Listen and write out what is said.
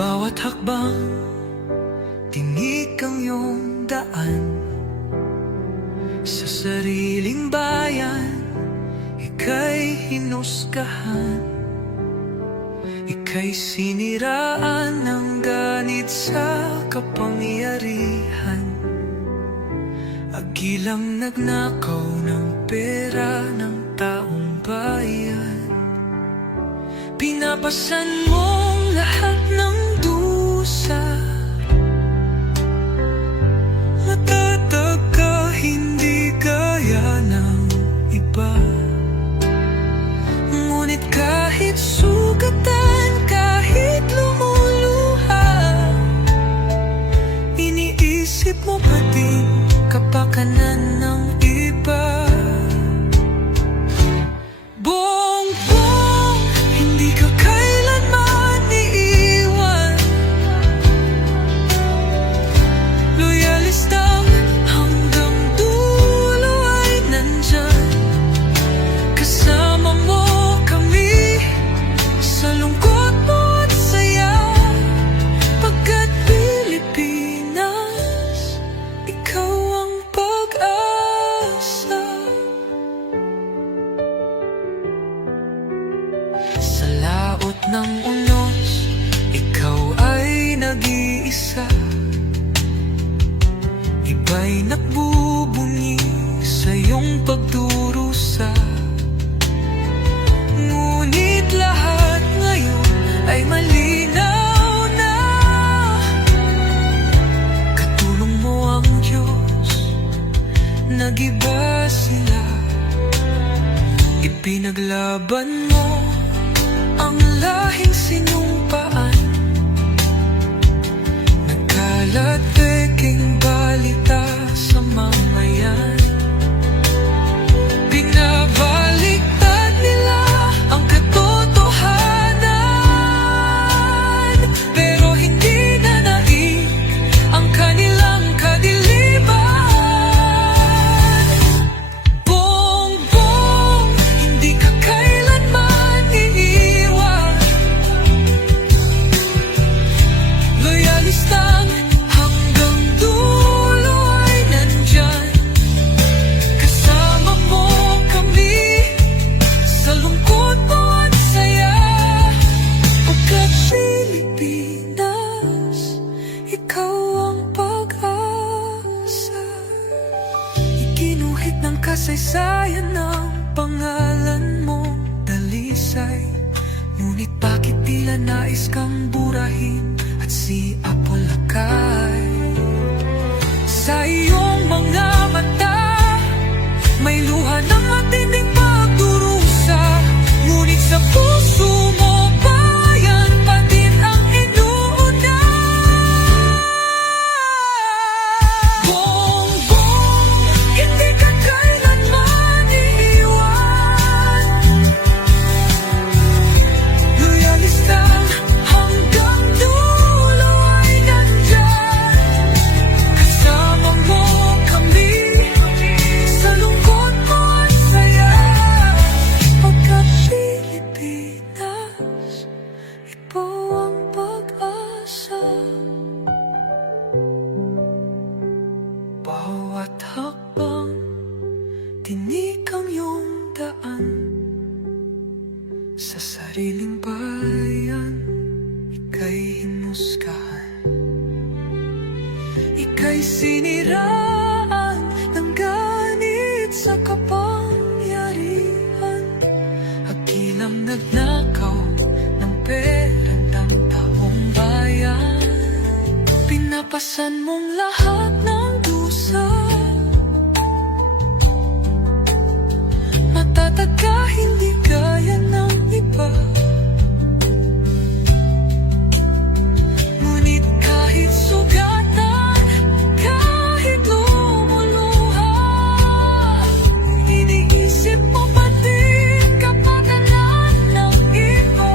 Bawat hakbang, tinik ang iyong daan. Sa sariling bayan, ika'y hinusgahan. Ika'y siniraan ng ganit sa kapangyarihan. Agilang nagnakaw ng pera ng taong bayan. Pinapasan mong lahat ng dusa. Matatag ka, hindi gaya ng iba. Ngunit kahit sugatan, kahit lumuluha, iniisip mo pa din kapakanan ng iba. Bongbong, hindi ka kailanman iiwan. Loyalistang hanggang dulo ay nandyan. Kasama mo kami sa lungkot mo at saya. Pagkat Pilipinas, ikaw ang pag-asa. Sa laot ng unos, ikaw ay nag-iisa. Iba'y nagbubunyi sa iyong pagdurusa. Ngunit lahat ngayon ay malinaw na. Katulong mo ang Diyos, nag-iba sila. Ipinaglaban mo ang lahing sinumpaan. Nagkalat peking balita sa mamayan. Binabaliktad nila ang katotohanan, pero hindi na naig ang kanilang kadiliman. Bongbong, hindi ka kailanman iiwan. Loyalistang hanggang dulo ay nandyan. Kasama mo kami sa lungkot mo at saya. Pagkat Pilipinas, ikaw ang pag-asa. Iginuhit ng kasaysayan ng pangalan mo, dalisay. Ngunit bakit tila nais kang burahin at si Apolacay? Sa iyong mga mata, may luha ng matinding pagdurusa. Ngunit sa puso mo, bayan pa din ang inuuna. Bongbong, hindi ka kailanman iiwan. Loyalistang hanggang dulo ay nandyan. Kasama mo kami sa lungkot mo at saya. Pagkat Pilipinas, ikaw ang pag-asa. Bawat hakbang, tinik ang iyong daan. Sa sariling bayan, ika'y hinusgahan. Ika'y siniraan ng ganit sa kapangyarihan. Hagilang nagnakaw ng pera ng taong bayan. Pinapasan mong lahat ng dusa. Matatag ka, hindi gaya ng iba. Ngunit kahit sugatan, kahit lumuluha, iniisip mo pa din kapakanan ng iba.